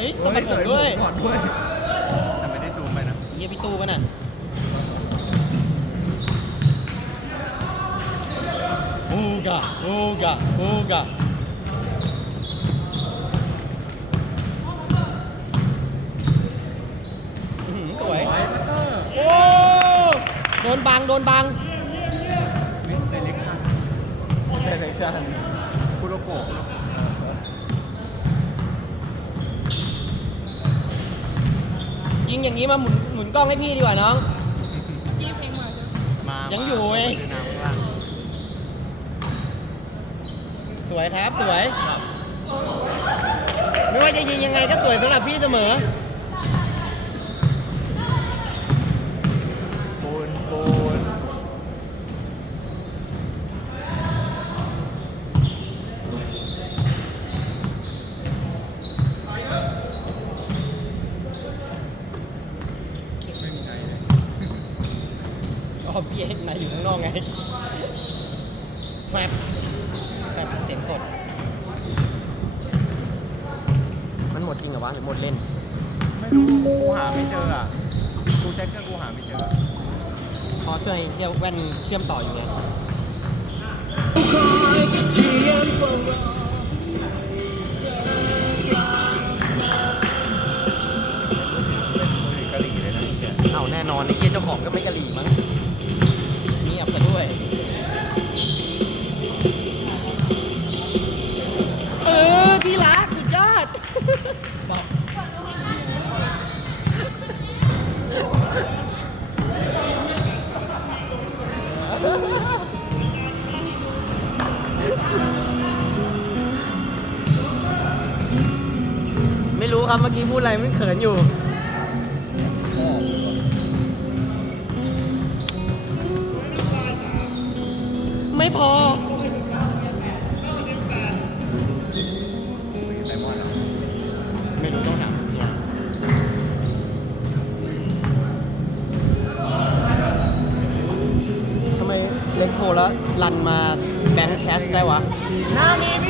อ้ยสมัครผมด้วยก่อนด้วย แต่ไม่ได้ซูมไปนะเฮียพี่ตู้ป่ะน่ะโอกาโอกาโอกาอื้อหือสวยไว้มาเตอร์โอ้โดนบัง โดนบังมิสเดเรคชั่นเดเรคชั่นคุโรโกะ ยิงอย่างนี้มาหมุนหมุนกล้องให้พี่ดีกว่าน้องยี่เพลงมาจ้ะมายัยังอยู่เว้ย ดูน้ำข้างล่างสวยครับสวย ไม่ว่าจะยิงยังไงก็สวยสำหรับพี่เสมอ ปูนปูน ไม่มีใครเลย อ๋อพี่เอกนายอยู่ข้างนอกไง แฟบแฟบเสียงกด มันหมดจริงเหรอวะหรือหมดเล่น ไม่รู้กูหาไม่เจออะ กูเช็คเครื่องกูหาไม่เจอ พอเครื่องไอ้เที่ยวแว่นเชื่อมต่ออยู่ไงมือ ครับเมื่อกี้พูดอะไรไม่เขินอยู่ ไม่พอคุยกับไซมอนอะไม่รู้ต้องถามเนี่ยทำไมเล่นโทรแล้ว รันมาแบงค์แคสได้วะ หน้ามีพี่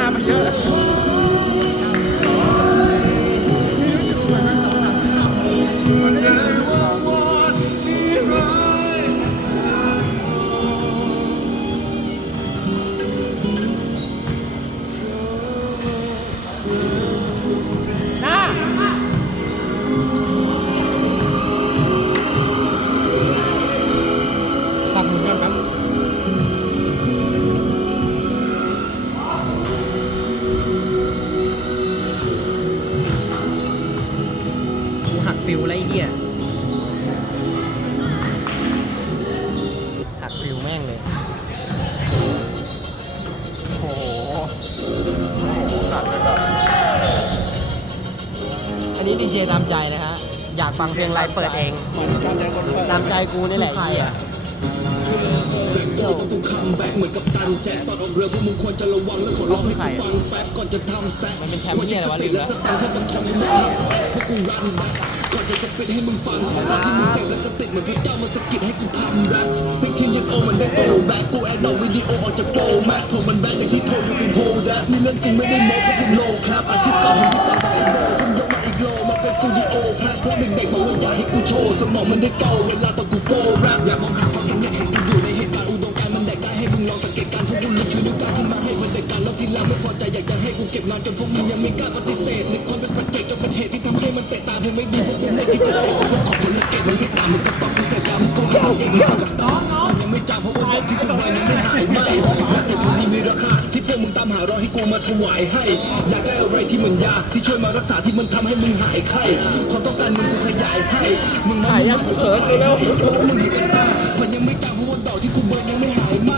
ามเ หี้ยหักฟิวแม่งเลย โอ้โหหัเลยแบบอันนี้ดีเจตามใจนะฮะ อยากฟังเพลงอะไรเปิดเอง ตามใจกูนี่แหละไอ้เหี้ย ต้องคัมแบ็กเหมือนกับตันแจ็คตอนออกเรือพวกมึงควรจะระวังและขอร้องให้กูฟังแฟบก่อนจะทำแซกมันเป็นแชมป์ที่อะไรวะลืมแล้วสตันให้มันทำให้มึงทำพวกกูรันแบ็กก่อนจะสปิดให้มึงฟังขอร้องที่มึงเสกแล้วก็ติดเหมือนพระเจ้ามาสะกิดให้กูทำแรปฟิกทิ้งยันโอมันได้โตแบ็กกูแอดดอกวิดีโอออกจากโปรแม็กผมมันแบ็กอย่างที่โทรอยู่กินโฮแดดมีเรื่องจริงไม่ได้โม้เพราะผมโลครับอาทิตย์ก่อนผมที่สั่งไอ้โบผมยกมาอีกโลมาเป็นสตูดิโอแพลสพวกเด็กๆบอกว่าอยากให้กูโชว์สมองมันได้เกาเวลา เก็บงานจนพวกมึงยังไม่กล้าปฏิเสธในความเป็นปัจเจกจนเป็นเหตุที่ทำให้มันเตะตาผมไม่ดีพวกมึงไม่คิดจะเสกพวกขอบคนละเกตมันไม่ตามมึงก็ต้องกูเสกตามมึงกูหาเองมากับตามันยังไม่จางเพราะว่าดอกที่กูไว้นั้นไม่หายไหมและเสร็จคนที่มีราคาที่พวกมึงตามหารอให้กูมาถวายให้ อยากได้อะไรที่เหมือนยาที่ช่วยมารักษาที่มันทำให้มึงหายไข้ความต้องการมึงกูขยายให้มึงมาหายยังเขินเร็วมึงเห็นกับตามันยังไม่จางเพราะว่าดอกที่กูเบิร์นยังไม่หายไหม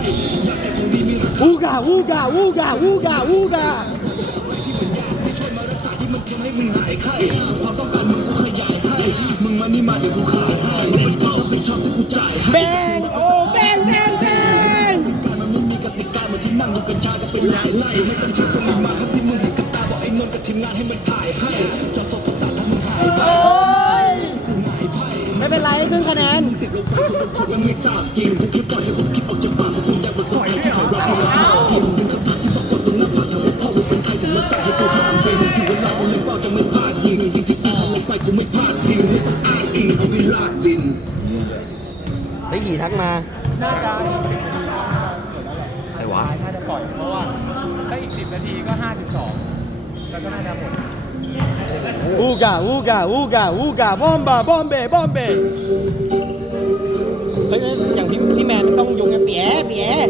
อยากใส่ของดีมีราคาอูกาอูกาอูกาอูกาอูกา รักษาที่มันทำให้มึงหายไข้ความต้องการมึงกูขยายให้มึงมานี่มาเดี๋ยวกูขายให้ Let's go เป็นชอบที่กูจ่ายให้แบงโอ้แบงแบงแบงการมันไม่มีกติกาเหมือนที่นั่งดูกัญชากันเป็นหลายไล่ไม่ต้องใช้ปริมาณครับที่มึงเห็นกับตาบอกไอ้นนท์กับทีมงานให้มันถ่ายให้จอสอบประสาทถ้ามึงหายไปโอ้ยกูหายไปไม่เป็นไรครึ่งคะแนนสิบลงไปคนบางคนมันไม่ทราบจริงกูแค่ปล่อยให้ผมคิดออกจากปากเพราะกูอยากเป็นคนไทยที่เขารักให้มาหากินเป็นคำ ไม่พลาดพิงไม่ต้องอ้างอิงเอาไปลากดิน ไอ้ขี่ทักมา น่าจะอีกสิบนาทีใครวะ น่าจะปล่อยเพราะว่าถ้าอีกสิบนาทีก็ห้าถึงสองแล้วก็น่าจะหมดอูกาอูกาอูกาอูกาบอมบาบอมเบบอมเบเฮ้ยอย่างพี่พี่แมนต้องยงไงเปียเปียต